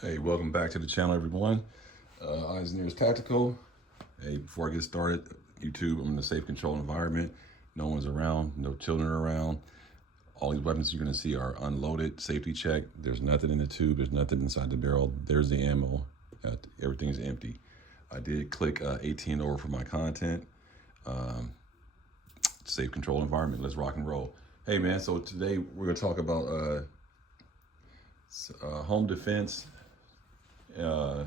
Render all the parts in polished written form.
Hey, welcome back to the channel, everyone. Eyes and Ears Tactical. Hey, before I get started, YouTube, I'm in a safe control environment. No one's around, no children are around. All these weapons you're gonna see are unloaded, safety check. There's nothing in the tube, there's nothing inside the barrel. There's the ammo, everything's empty. I did click 18 over for my content. Safe control environment, let's rock and roll. Hey man, so today we're gonna talk about home defense, uh,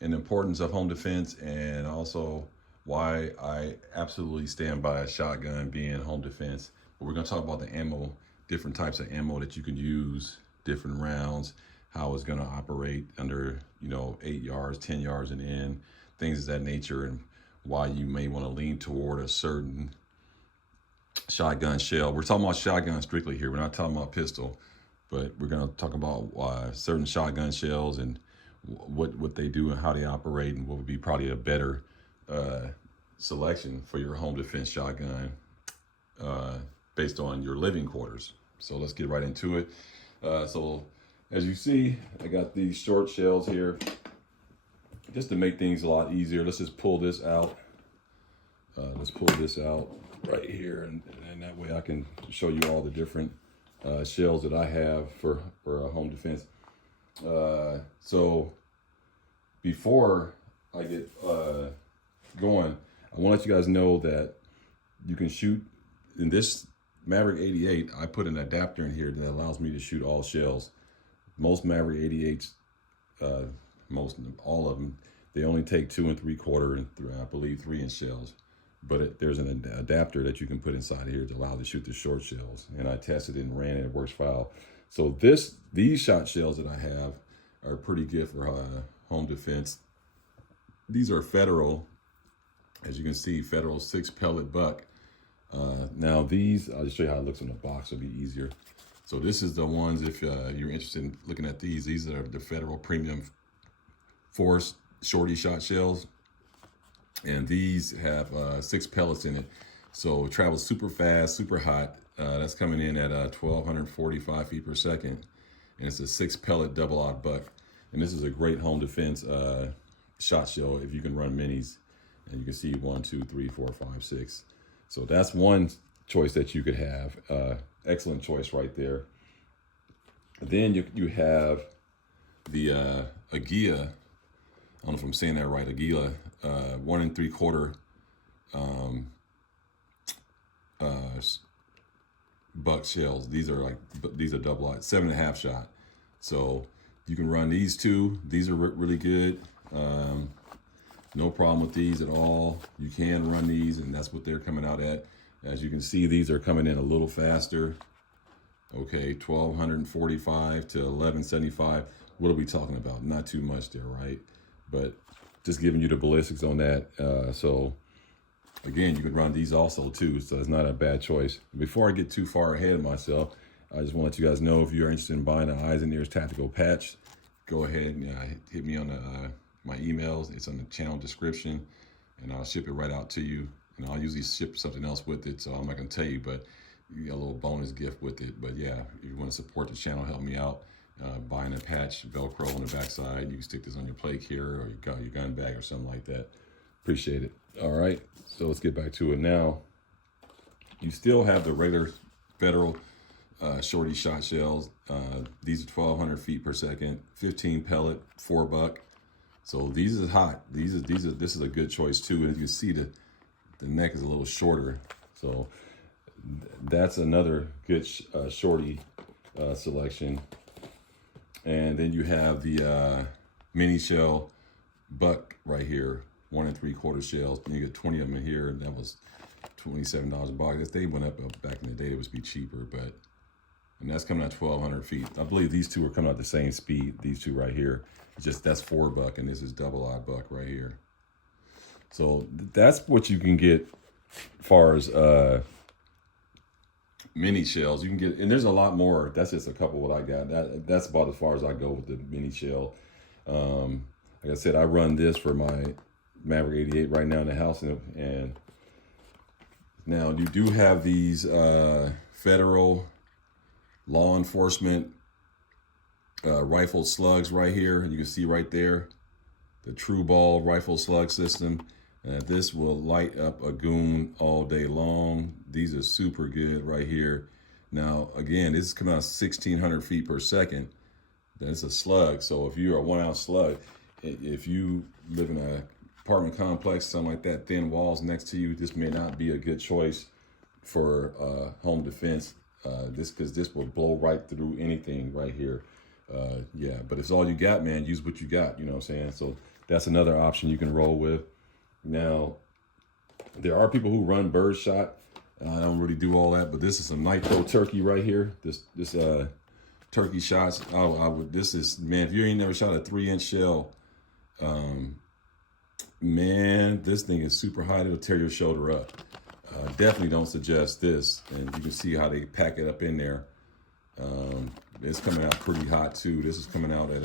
and the importance of home defense, and also why I absolutely stand by a shotgun being home defense. But we're going to talk about the ammo, different types of ammo that you can use, different rounds, how it's going to operate under 8 yards, 10 yards and in, things of that nature, and why you may want to lean toward a certain shotgun shell. We're talking about shotgun strictly here, we're not talking about pistol, but we're going to talk about certain shotgun shells and what they do and how they operate, and what would be probably a better selection for your home defense shotgun based on your living quarters. So let's get right into it. So as you see, I got these short shells here just to make things a lot easier. Let's just pull this out. Let's pull this out right here, and that way I can show you all the different shells that I have for home defense. So before I get going, I want to let you guys know that you can shoot in this Maverick 88. I put an adapter in here that allows me to shoot all shells. Most Maverick 88s, all of them, they only take 2 3/4 and I believe 3-inch shells. But there's an adapter that you can put inside here to allow to shoot the short shells. And I tested it and ran it, it works fine. So these shot shells that I have are pretty good for home defense. These are Federal, as you can see, Federal 6-pellet buck. Now these, I'll just show you how it looks in the box, it'll be easier. So this is the ones, if you're interested in looking at these are the Federal Premium Force shorty shot shells. And these have 6 pellets in it. So it travels super fast, super hot. That's coming in at 1,245 feet per second. And it's a 6-pellet double-aught buck. And this is a great home defense shot shell if you can run minis. And you can see 1, 2, 3, 4, 5, 6. So that's one choice that you could have. Excellent choice right there. Then you have the Aguila. I don't know if I'm saying that right. Aguila 1 3/4 buck shells. These are double-aught, 7.5 shot. So you can run these two. These are really good. No problem with these at all. You can run these, and that's what they're coming out at. As you can see, these are coming in a little faster. Okay, 1,245 to 1,175. What are we talking about? Not too much there, right? But just giving you the ballistics on that. So again, you could run these also too, so it's not a bad choice. Before I get too far ahead of myself, I just want to let you guys know, if you're interested in buying an Eyes and Ears Tactical patch, go ahead and hit me on my emails. It's on the channel description, and I'll ship it right out to you. And I'll usually ship something else with it, so I'm not going to tell you, but you get a little bonus gift with it. But yeah, if you want to support the channel, help me out. Buying a patch, Velcro on the backside. You can stick this on your plate here, or your gun bag or something like that. Appreciate it. All right, so let's get back to it now. You still have the regular Federal shorty shot shells. These are 1,200 feet per second, 15 pellet, 4 buck. So these is hot. This is a good choice too. And as you see, the neck is a little shorter. So that's another good shorty selection. And then you have the mini shell buck right here, 1 3/4 shells. And you get 20 of them in here, and that was $27 a box. If they went up back in the day, it would be cheaper, and that's coming at 1,200 feet. I believe these two are coming at the same speed. These two right here, just that's 4 buck, and this is double-aught buck right here. So that's what you can get as far as mini shells. You can get, and there's a lot more. That's just a couple what I got. That's about as far as I go with the mini shell. Like I said, I run this for my Maverick 88 right now in the house, and now you do have these Federal law enforcement rifle slugs right here. You can see right there, the True Ball rifle slug system. This will light up a goon all day long. These are super good right here. Now, again, this is coming out 1,600 feet per second. Then it's a slug. So if you're a 1 ounce slug, if you live in an apartment complex, something like that, thin walls next to you, this may not be a good choice for home defense. Because this will blow right through anything right here. Yeah, but if it's all you got, man, use what you got, you know what I'm saying? So that's another option you can roll with. Now, there are people who run birdshot. I don't really do all that, but this is some nitro turkey right here. This turkey shots. This is, man, if you ain't never shot a 3-inch shell, man, this thing is super hot. It'll tear your shoulder up. Definitely don't suggest this. And you can see how they pack it up in there. It's coming out pretty hot too. This is coming out at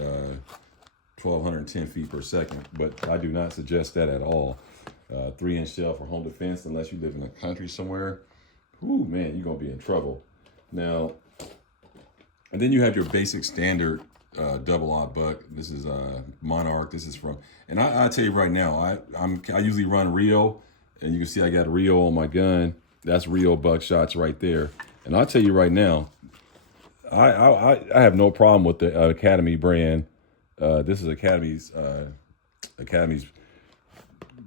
1,210 feet per second, but I do not suggest that at all. 3-inch shell for home defense, unless you live in the country somewhere. Ooh, man, you're gonna be in trouble. Now, and then you have your basic standard double-aught buck. This is Monarch. This is from, and I tell you right now, I usually run Rio, and you can see I got Rio on my gun. That's Rio buckshots right there. And I'll tell you right now, I have no problem with the Academy brand. This is Academy's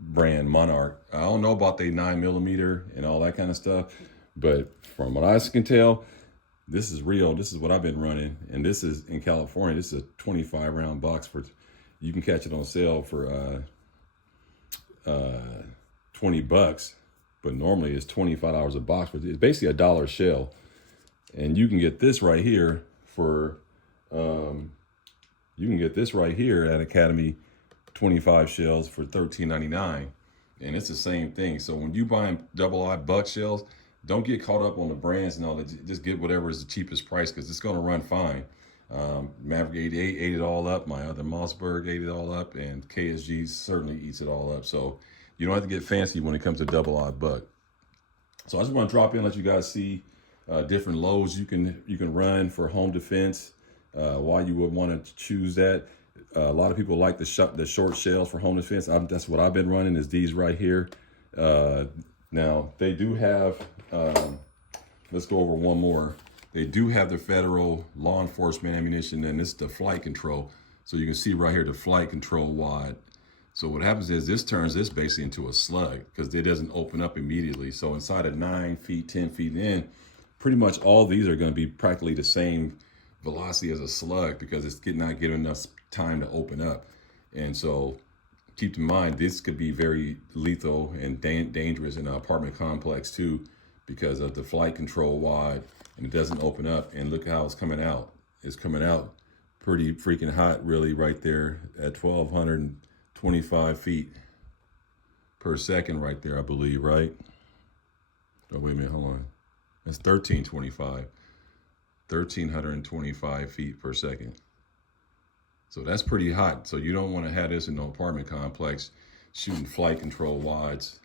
brand, Monarch. I don't know about they 9mm and all that kind of stuff, but from what I can tell, this is real. This is what I've been running, and this is in California. This is a 25-round box for. You can catch it on sale for $20, but normally it's $25 a box. It's basically $1 a shell, and you can get this right here for. You can get this right here at Academy, 25 shells for $13.99, and it's the same thing. So when you buy double-aught buck shells, don't get caught up on the brands and all that. Just get whatever is the cheapest price, because it's going to run fine. Maverick 88 ate it all up. My other Mossberg ate it all up, and KSG certainly eats it all up. So you don't have to get fancy when it comes to double-aught buck. So I just want to drop in, let you guys see different loads you can run for home defense. Why you would want to choose that. A lot of people like the short shells for home defense. That's what I've been running, is these right here. Now, they do have, let's go over one more. They do have the federal law enforcement ammunition, and this is the flight control. So you can see right here, the flight control wad. So what happens is this turns this basically into a slug, because it doesn't open up immediately. So inside of 9 feet, 10 feet in, pretty much all these are going to be practically the same velocity as a slug, because it's not getting enough time to open up. And so keep in mind, this could be very lethal and dangerous in an apartment complex too, because of the flight control wad, and it doesn't open up. And look how it's coming out. It's coming out pretty freaking hot, really, right there at 1,225 feet per second right there, I believe, right? Oh, wait a minute, hold on. It's 1,325. 1,325 feet per second. So that's pretty hot. So you don't want to have this in an apartment complex shooting flight control wads,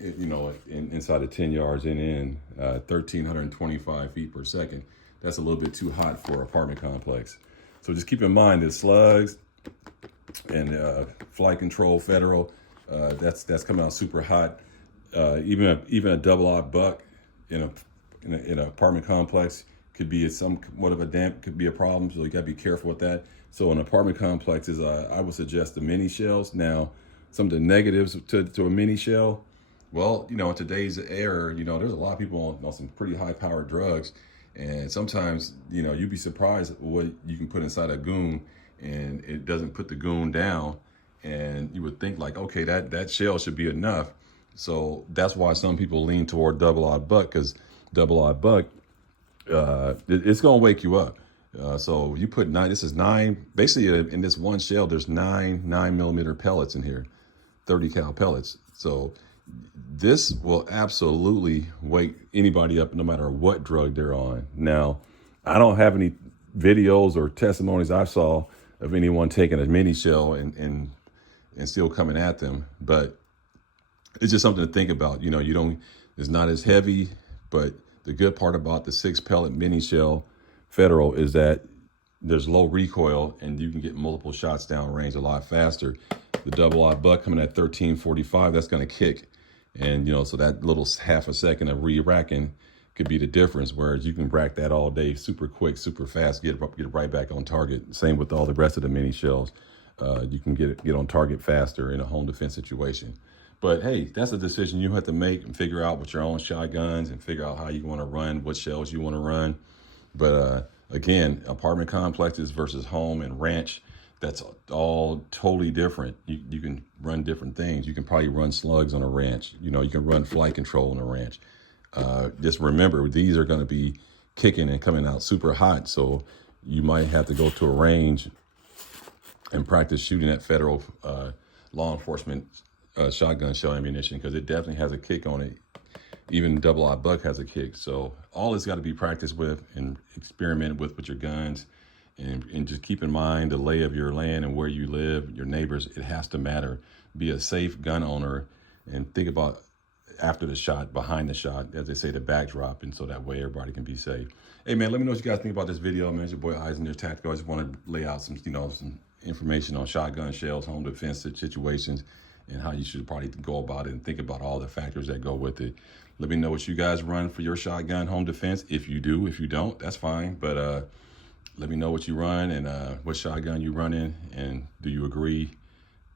you know, inside of 10 yards in 1,325 feet per second. That's a little bit too hot for an apartment complex. So just keep in mind that slugs and flight control federal, that's coming out super hot. Even a double-aught buck in an apartment complex could be somewhat of could be a problem. So you gotta be careful with that. So an apartment complex is, I would suggest the mini shells. Now, some of the negatives to a mini shell, well, you know, in today's era, you know, there's a lot of people on some pretty high-powered drugs, and sometimes, you know, you'd be surprised at what you can put inside a goon, and it doesn't put the goon down, and you would think like, okay, that shell should be enough. So that's why some people lean toward double-aught buck, because double-aught buck, it's gonna wake you up. So you put this is 9, basically in this one shell, there's 9mm pellets in here, 30 cal pellets. So this will absolutely wake anybody up, no matter what drug they're on. Now, I don't have any videos or testimonies I saw of anyone taking a mini shell and still coming at them, but it's just something to think about. You know, it's not as heavy, but the good part about the 6 pellet mini shell federal is that there's low recoil and you can get multiple shots down range a lot faster. The double-aught buck coming at 1345, that's going to kick. And, you know, so that little half a second of re-racking could be the difference, whereas you can rack that all day super quick, super fast, get it right back on target. Same with all the rest of the mini shells. You can get on target faster in a home defense situation. But hey, that's a decision you have to make and figure out with your own shotguns and figure out how you want to run, what shells you want to run. But again, apartment complexes versus home and ranch, that's all totally different. You can run different things. You can probably run slugs on a ranch. You know, you can run flight control on a ranch. Just remember, these are going to be kicking and coming out super hot. So you might have to go to a range and practice shooting at federal law enforcement shotgun shell ammunition, because it definitely has a kick on it. Even double-aught buck has a kick. So all it's got to be practiced with and experiment with your guns. And just keep in mind the lay of your land and where you live, your neighbors. It has to matter. Be a safe gun owner and think about after the shot, behind the shot, as they say, the backdrop, and so that way everybody can be safe. Hey man, let me know what you guys think about this video, man. It's your boy Eisner Tactical. I just want to lay out some, some information on shotgun shells, home defense situations, and how you should probably go about it and think about all the factors that go with it. Let me know what you guys run for your shotgun home defense. If you do, if you don't, that's fine. But let me know what you run and what shotgun you run in, and do you agree?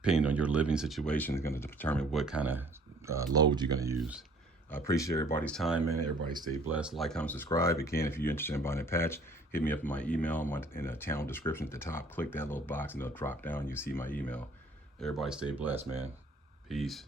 Depending on your living situation is going to determine what kind of load you're going to use. I appreciate everybody's time, man. Everybody stay blessed. Like, comment, subscribe. Again, if you're interested in buying a patch, hit me up in my email in the channel description at the top. Click that little box and it'll drop down. You see my email. Everybody stay blessed, man. Peace.